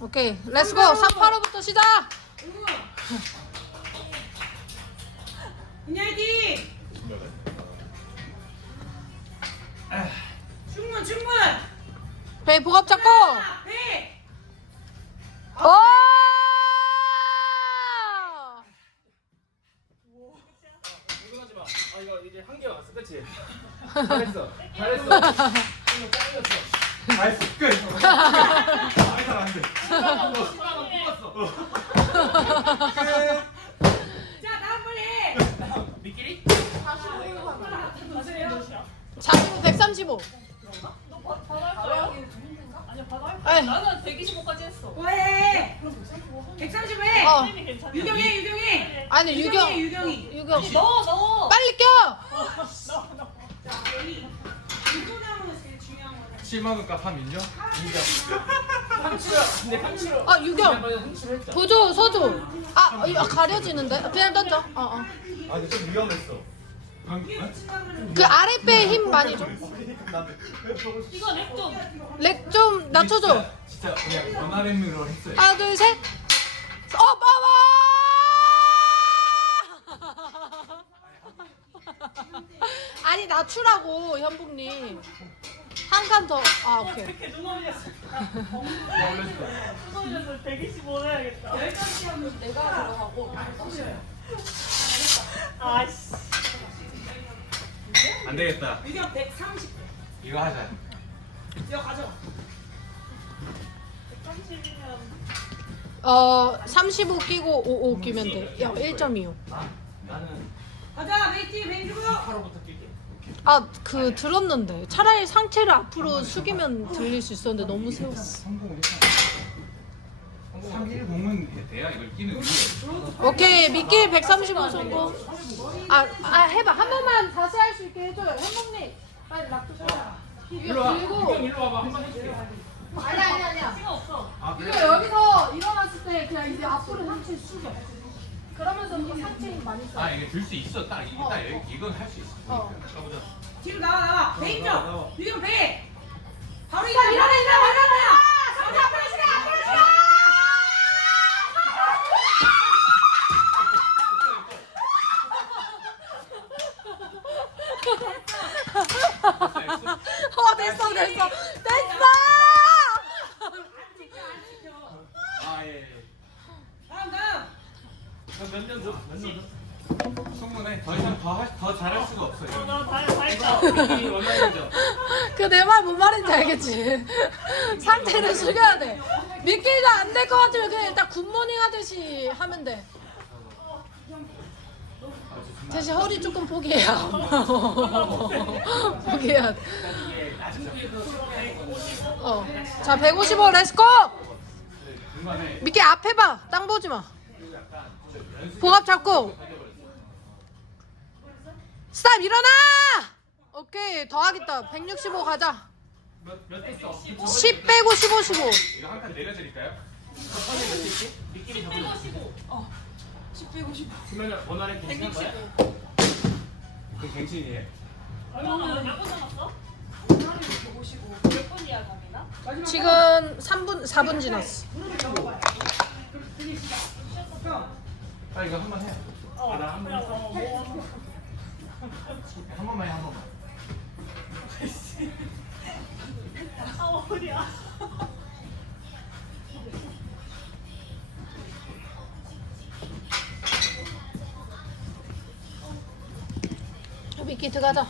오케이 렛츠고 385부터 시작. 은야이디 충분 충분. 배 복압 잡고. 아, 배. 오. 아 이거 이제 한 개 왔어, 그렇지? 잘했어, 잘했어. 잘했어, 끝. 자 다음 빨리 미끼리? 자기는 135 에이, 나는 125까지 했어. 뭐해 130 해. 어. 유경이 유경이 아니 유경 유경이 유경이 유경 넣어, 넣어. 빨리 껴 자 여기 유부남은 제일 중요한 거다 7만 원값한 인정? 아 유경. 보조 서줘 아, 아 가려지는데 그냥 던져 어, 어. 아 근데 좀 위험했어. 미친다면 그 아랫배 힘 많이 이거 렉좀 줘렉 좀 낮춰줘 진짜 그냥 원활함으로 했어요. 하나 둘셋 어, 봐봐! 아니, 낮추라고, 현복님. 한 칸 더. 아, 오케이. 이렇게 눈 올렸어. 나 올렸어. 눈 올려서 125 해야겠다. 내가 들어가고 아씨. 안 되겠다. 유경 130 이거 하자. 이거 가져가 130이면 어, 35 끼고 55 끼면 돼. 야, 1.25. 나 나는 가자 메이티 8호부터 낄게. 아, 그, 들었는데. 차라리 상체를 앞으로 숙이면 들릴 수 있었는데 너무 세웠어. 성공을 했어. 310은 돼야 이걸 끼는 이유. 오케이, 미끼 135 성공. 아, 아, 해봐. 한 번만 다시 할 수 있게 해줘요. 현복님. 빨리 락도 쳐. 일로 와. 이거 이경 들고. 일로 와봐. 한번 해줄게. 아니, 아니, 아니야. 시간 없어. 아 이거 여기서 일어났을 때 그냥 이제 앞으로 상체 숙여. 그러면서 또 상체 힘 많이 써. 아 이게 들수 있어. 딱 이게 딱 여기 이건 할 수 있어. 어. 가보자. 뒤로 나와 나와 배 나와, 있죠 나와. 유경 배 바로 일어나 일어나 일어나 일어나 상대 앞으로 시간 앞으로 시간 어 됐어 됐어 됐어. 아 예. 예. 다음 다음 몇년 줘? 몇년 줘? 충분해. 더 이상 더, 할, 더 잘할 수가 없어요. 나다 다 했다. 이 원하는죠. 그 내 말 뭔 말인지 알겠지? 상체를 숙여야 돼. 미끼도 안될 것 같으면 그냥 일단 굿모닝 하듯이 하면 돼. 대신 허리 조금 포기해야. 포기해야 돼. 어. 자, 155 렛츠고! 중간에 미끼 앞에 봐. 땅 보지 마. 복압 잡고. 스탑 일어나! 오케이 더 하겠다. 165 가자. 몇몇 됐어? 10 빼고 15 15. 이거 한 칸 내려드릴까요? 처음에 몇개 있지? 미끼리 잡으면 125. 어. 그러면 원활에 갱신한 거야? 그 갱신이에요? 얼마나 몇분 남았어? 몇 분이야, 가미나? 지금 3분 4분 지났어. 아 이거 한 번 해. 어. 아, 나한 번. 그냥 어, 뭐. 한 번만 해, 한 번만. 아, 어디야? 미끼 들어가자.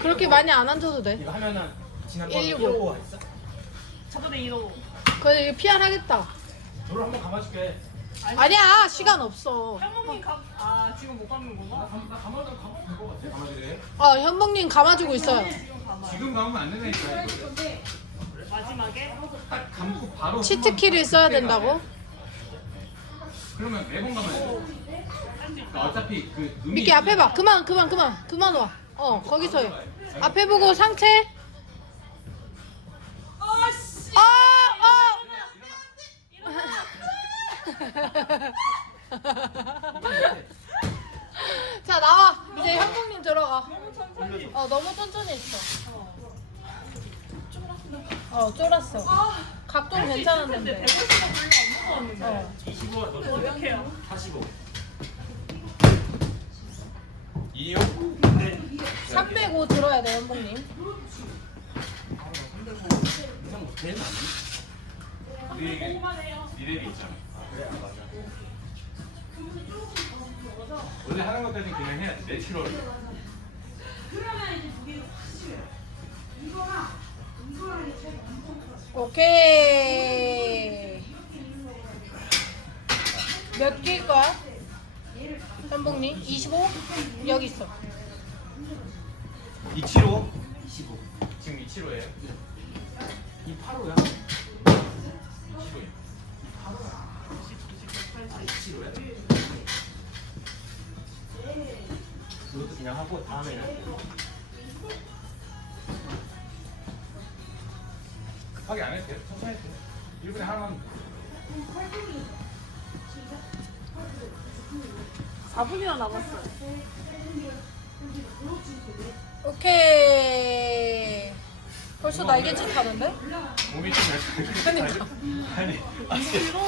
그렇게 많이 안 앉아도 돼. 이거 하면은 지난번 165. 165 했어? 저번에 이러고. 그래 이거 피안하겠다. 너를 한번 감아줄게. 아니야 시간 없어. 할머니 감, 아, 지금 못 감는 나 건가? 감, 나 감아도 감아도 될것 같아. 감아줄래? 어 현목님 감아주고 있어요. 지금 감으면 안 되니까 이거. 딱 감고 바로. 치트키를 써야 된다고? 그러면 매번 돼. 그러니까 어차피 그 눈이. 미끼 앞에 봐. 그만 그만 그만 그만 와. 어 거기서 해. 앞에 보고 상체. 어씨 어 어. 자 나와. 이제 현목님 들어가. 어 너무 천천히 했어. 어 쫄았어. 각도 괜찮았는데. 155 있었는데. 어. 25가 너 어떡해요? 45. 이요? 305 들어야 돼 연봉님. 이상 못해 나는. 이게 이래이 있잖아. 그래 맞아. 원래 하는 것 때는 그냥 해야지 내추럴. 그러면 이제 두 개가 치워요. 이거랑 오케이. 몇 개일 거야? 연봉님 25? 여기 있어. 275? 25. 지금 275예요? 285야? 275야. 275야? 이것도 그냥 하고 다음에 이 급하게 안 해도 돼요. 천천히 해도 돼요. 1분에 하나만. 4분이나 남았어요. 오케이. 벌써 날개짓 하는데? 몸이 좀 약간. 아니, 아니,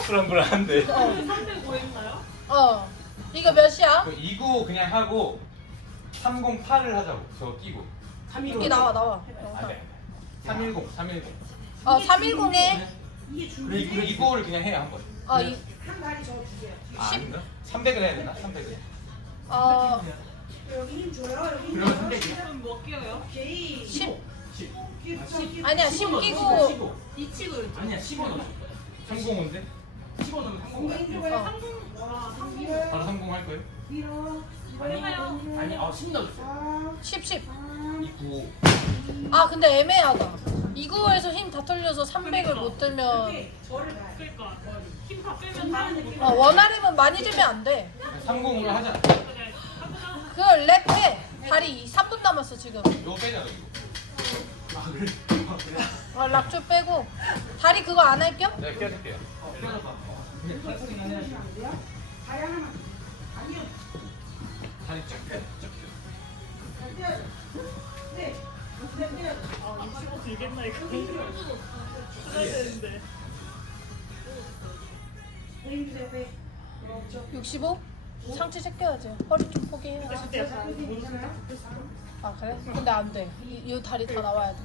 불안불안한데. 305했나요? 어. 이거 몇이야? 29 그냥 하고 308을 하자고. 저거 끼고. 여기 나와 나와. 안 돼. 310, 310. 어 310에 이게 중 그리고 이거를 그냥 해야 한 번. 어, 이, 한 다리 저두 개야. 아, 아닌가? 300을 해야 되나? 300을. 어 여기 힘 줘요. 여기 힘 그러면 줘요. 300이야? 그럼 몇 개예요? 오케이. 10. 10. 끼고 아니야 10 끼고 15. 이 치고 아니야, 15 넣어. 305인데? 15 넣으면 30힘갈 줘요. 어. 와, 삼 밀어. 바로 30할 거예요? 밀어. 아니, 아니, 아, 10 넣어주세요. 10 10. 29. 아 근데 애매하다. 2구에서 힘 다 털려서 300을 못 들면. 그러니까 힘다 빼면 다른 느낌. 어, 원활이면 많이 들면 안 돼. 30으로 하자. 그걸 랩해. 다리 3분 남았어 지금. 이거 빼자, 이거. 아, 그래? 아, 그래? 어, 락조 빼고 다리 그거 안 할게요? 내가 껴줄게요. 그냥 탈탈이나 해야지. 다리 하나만. 아니요. 다리 쫙 펴. 쫙 떼야죠. 아, 이 치고 들겠나 이거. 해야 되는데. 네, 힘 주세요. 네. 그렇죠. 65? 상체 제껴야지. 허리 좀 포기해야지. 그때? 아 그래? 근데 안 돼. 이, 이 다리 다 나와야 돼.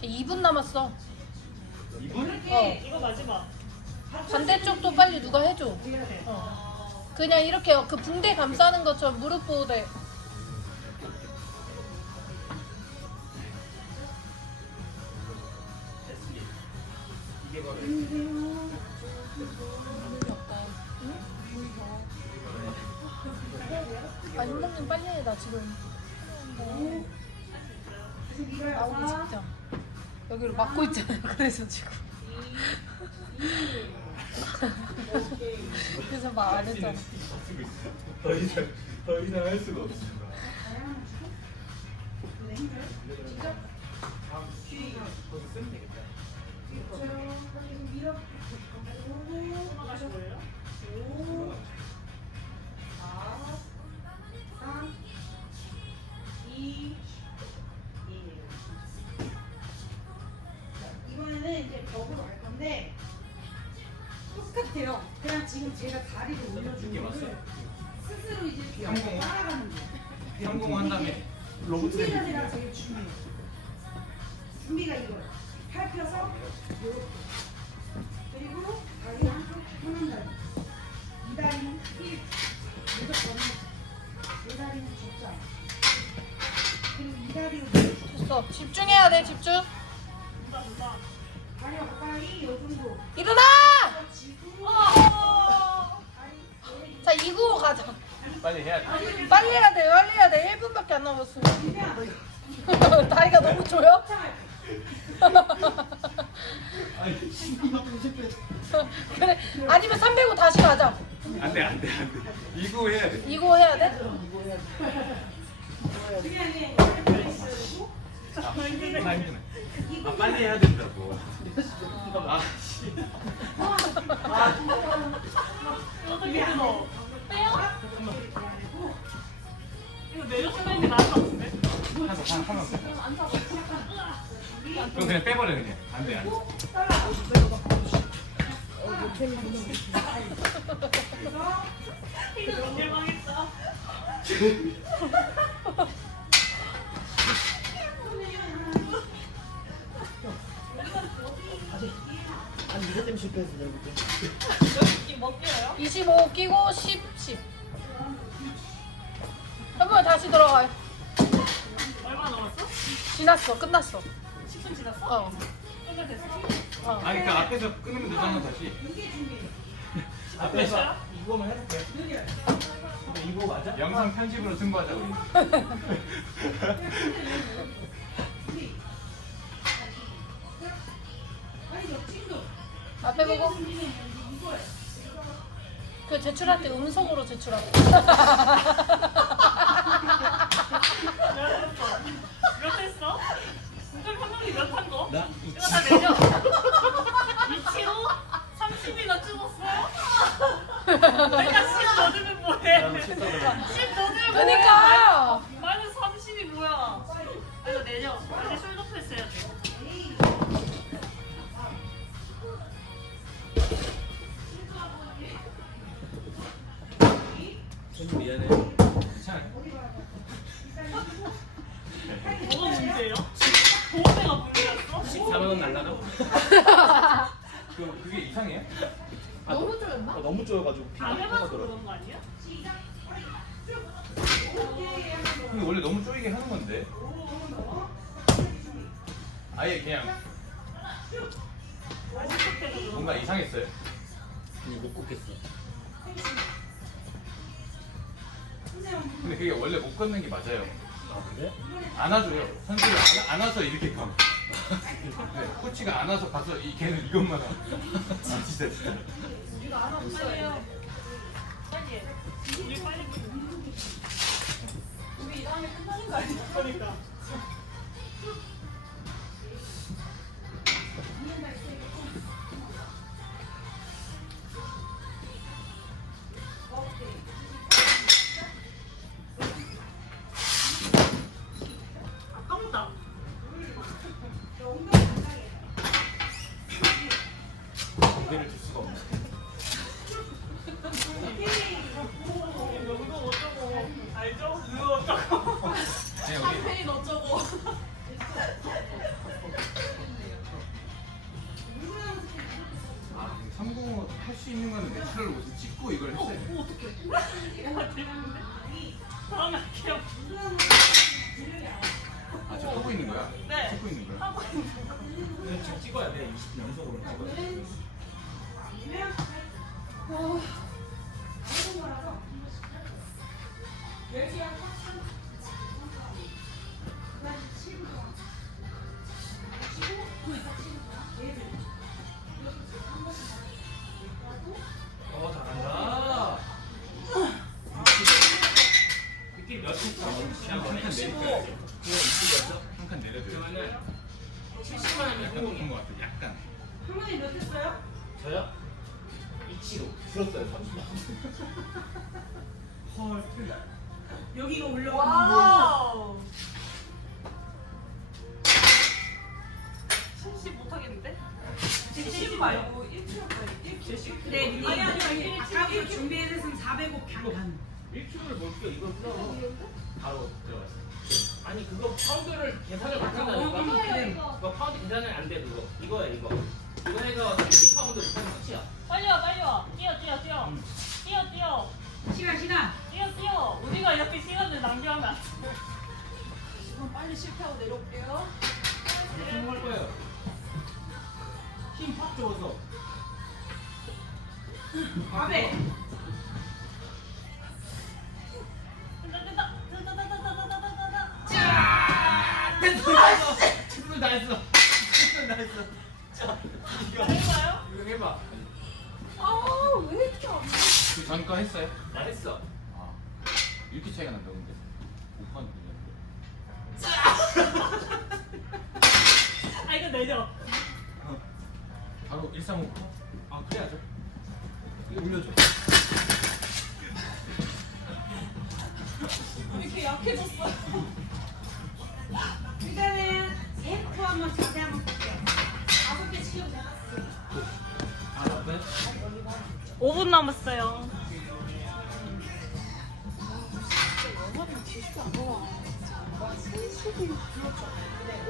제 2분 남았어. 2분? 어. 이거 마지막. 반대쪽도 빨리 누가 해줘. 어. 그냥 이렇게 그 붕대 감싸는 것처럼 무릎 보호대. 아 힘들면 빨리 해. 나 지금. 나오기 자, 직전. 여기를 막고 있잖아요. 그래서 지금. 그래서 말안 했잖아. 더 이상, 더 이상 할 수가 없어. 다리 지금 다리를 올려주는? 거를 스스로 이제 삼공. 따라가는 거예요. 성공한 다음에 로봇 준비 자세가 제일 중요해요. 준비가 이거예요. 팔 펴서 이렇게. 그리고 다리 한쪽 편한 다리. 이 다리는 1. 무조건 이 다리는 줬잖아. 그리고 이 다리로. 됐어. 집중해야 돼. 집중. 다리 가까이 요 정도. 일어나! 지고 어. 자 2구 가자. 빨리 해야 돼. 빨리 해야 돼. 빨리 해야 돼. 1분밖에 안 남았어. 다리가 너무 조여? 쫓아갈 그래. 아니면 305 다시 가자. 안 돼, 안 돼, 안 돼. 이거 해야 돼. 이거 해야 돼? 아, 힘드네. 아, 빨리 해야 된다고. 아, 씨. 어 하나. 그럼 그냥 빼버려 그냥. 안 돼, 안 돼. 10분 지났어? 어. 끝났어. 어. 아, 그러니까 앞에서 끊으면 되잖아 다시. 앞에서 이거만 해볼게. 근데 이거 맞아? 영상 편집으로 승부하자 우리. 앞에 보고. 그 제출할 때 음성으로 제출하고. 몇 했어? 운전 판독이 몇 한 거? 내려. 2kg 30이나 찍었어? 내가 10 넣으면 뭐해? 10 넣으면 뭐해? 그니까! 마이너스 30이 뭐야? 아, 이거 내려. 이제 숄더 프레스 해야 돼. 미안해. 괜찮아. 뭐가 문제예요? 보호대가 문제였어? 14만 원 날라가? 그 그게 이상해요? 너무 쪼였나? 아, 너무 쪼여가지고 피가 안 해봐서. 그런 거 아니야? 근데 원래 너무 쪼이게 하는 건데. 아예 그냥 뭔가 이상했어요. 아니 못 걷겠어. 근데 그게 원래 못 걷는 게 맞아요. 아 그래? 안아줘요. 선수를 안, 안아서 이렇게 가. 네, 코치가 안아서 가서 이 걔는 이것만 하고. 아, 진짜 진짜. 빨리 해요. 빨리 해. 빨리 우리 이 다음에 끝나는 거 아니야? 그러니까. 무게를 줄 수가 없네. 알죠? 어 말고 1kg 그래 니네 아니, 아니, 아니. 아까부터 준비해서 405 반. 1kg를 볼게요. 이걸 풀어. 바로 들어갔어. 아니 그거 파운드를 계산을 못한다니까. 그래. 그거 파운드 계산은 안돼 그거. 이거야 이거. 이거 해서 2파운드 못하면 끝이야. 빨리 와 빨리 와 뛰어 뛰어 뛰어 뛰어 뛰어 시간 시간. 뛰어 뛰어 우리가 이렇게 시간을 낭비하면 안 돼. 이거 성공할 거예요. 힘팍 줘서. 된다 자! 됐어! 됐어! 최선을 다했어. 최선을 다했어. 자, 이거. 해봐요 이거 해봐. 그전거 했어요? 잘했어. 아. 이렇게 차이가 난다 근데. 5판 아 이거 내려 바로 135. 아 그래야죠. 이거 올려줘. 이렇게 약해졌어? 일단은 세포 한번 자세 한번 볼게요. 다섯 개 치고 나갔어. 아 나도. 5분 남았어요.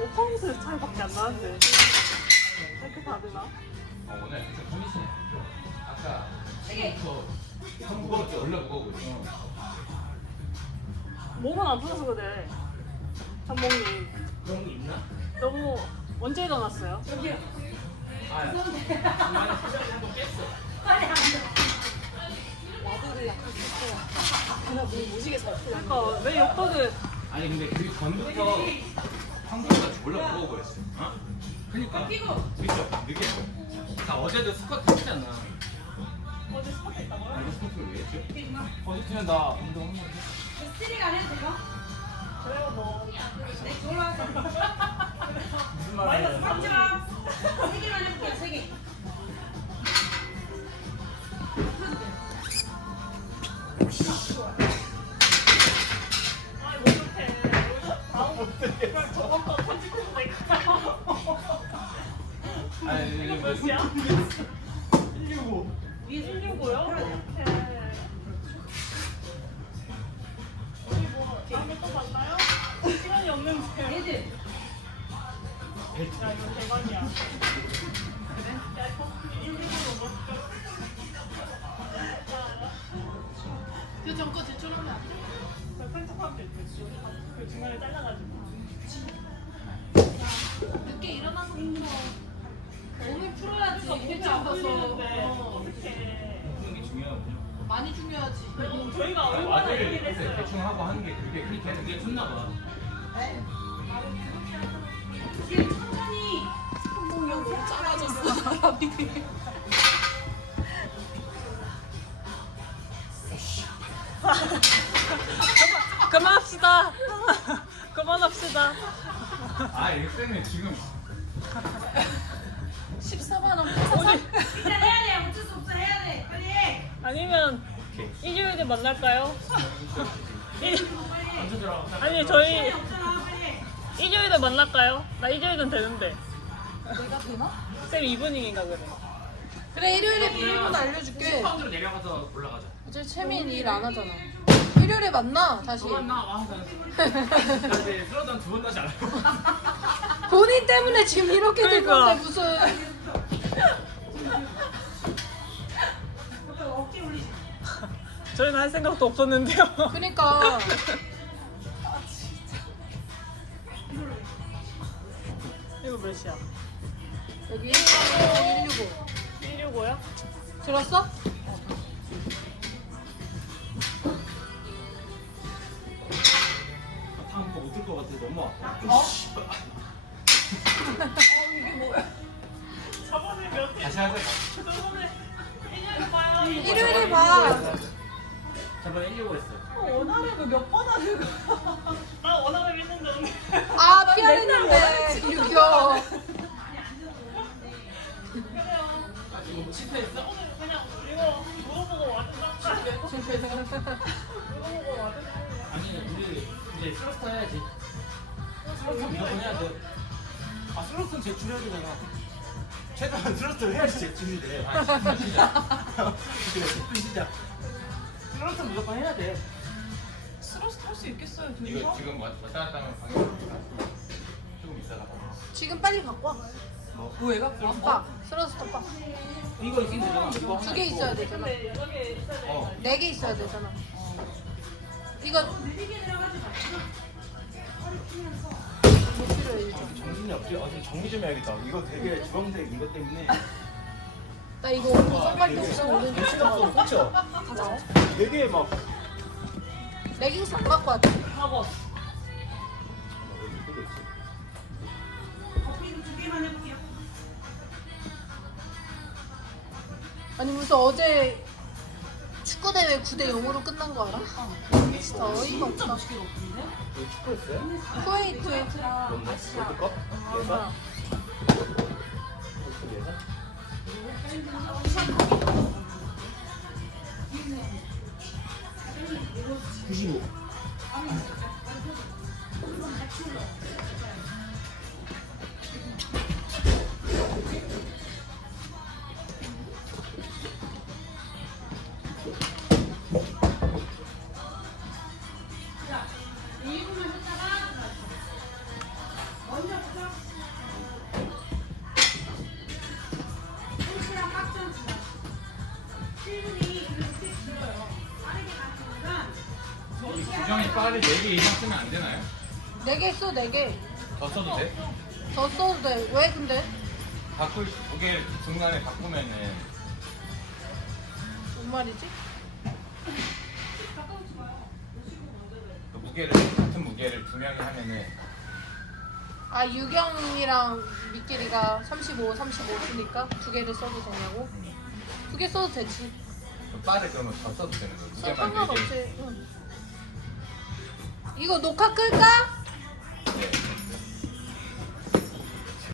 오빠 옷에 차이밖에 안 나는데. 이렇게 다 되나? 어, 오늘 진짜 컨디션이 아까 처음부터 형 무거웠지? 원래 무거워 보였어. 몸은 안 풀어서 그래. 전목님 그런 게 있나? 너무 언제 일어났어요? 아, 중간에 시간이 한번 깼어. 그러니까 왜 옆거든? 아니 근데 그 전부터 형보다 졸라 무거워 보였어. 어? 그니까. 그니까. 그쵸? 느꼈어. 나 어제도 스쿼트 했잖아. 어제 스쿼트 했다고요? 아니 스쿼트를 왜 했지? 어제 그냥 나 운동 한번 했어. 스트링 안 해도 돼요? 그래요 뭐 네, 졸라서. 무슨 마이너스 말이야? 3점. 세 개만 해볼게요, 세 개. 몇이야? 165. 위에 165요? 오케이. 우리 뭐 다음에 또 만나요? 시간이 없는데. 애들. 야 이거 대박이야. 야 이거 165 뭐. 그 전거 제출하면 안 돼? 그 편집하면 돼. 그 중간에 잘라가지고. 늦게 일어나서 힘들어. 몸을 풀어야지. 어, 어떡해. 하는 게 중요하군요. 많이 중요하지. 그리고 저희가 얼마나 와드를 얘기를 이렇게 했어요. 대충 하고 하는 게 그게 그렇게 하는 게 좋나 봐. 작아졌어, 사람이. 그만합시다. 그만합시다. 아 때문에 지금 만날까요? 아니 저희. 일요일에 만날까요? 나 일요일은 되는데. 내가 되나? 쌤 이브닝인가 그래. 그래 일요일에 비밀번호 알려줄게. 파운드로 내려가서 올라가자. 어차피 채민 일 안 하잖아. 일요일에 만나 다시. 너만 나 와. 나 이제 슬러던 두번 다시 안 하고. 본인 때문에 지금 이렇게 된 그러니까. 건데 무슨 저희는 할 생각도 없었는데요. 그러니까 이거 몇이야? 여기 165 165야? 들었어? 다음 거 못들 것 같아. 너무 아파. 저번에 몇 개? 다시 하자. 저번에 일요일에 봐요. 일요일에 봐. 저번 165 했어. 원하는 거몇번 하는 거야? 나. 아 피하는데. 이거 실패했어? 오늘 그냥 이거 물어보고 왔다. 물어보고 왔다. 아니 우리 이제 슬러스터 해야지. 슬러스터 무조건 해야 돼. 아 제출해야 되잖아. 최소한 슬러스를 해야지 제출이 돼. 아 10분 시작. 그래 10분 시작. 슬러스 무조건 해야 돼. 스러스 탈수 있겠어요 이거 지금 왔- 왔다 갔다 하면 방이 조금 있다가 봐. 지금 빨리 갖고 와. 뭐해가? 오빠 스러스 오빠 이거 있으면 되잖아. 이거 두개 있어야 되잖아. 어. 네 개 있어야 되잖아. 이거 느리게 들어가지 마. 못 필요해 이제. 정신이 없지? 아, 좀 정리 좀 해야겠다. 이거 되게 주황색 이것 때문에. 나 이거 썸갈 때 혹시 오늘 배신감도 그쵸? 가자. 되게 막 레깅스 안 갖고 왔지? 하고 아니 무슨 어제 축구 대회 9대 0으로 끝난 거 알아? 진짜 어이가 없다. 이거 축구했어요? 쿠웨이트. 뭔데? 월드컵? 아, 예선? 월드컵 95. 가시면 이 구정이 빨리 4개 이상 쓰면 안 되나요? 4개 써, 4개. 더 써도 돼? 더 써도 돼. 왜 근데? 바꿀 무게 중간에 바꾸면은 뭔 말이지? 그 무게를 같은 무게를 두 명이 하면은 아, 유경이랑 미끼리가 35, 35 쓰니까 두 개를 써도 되냐고? 두 개 써도 되지. 그 바를 그러면 더 써도 되는 거예요. 무게만 상관없지. 4개. 응. 이거 녹화 끌까? 네.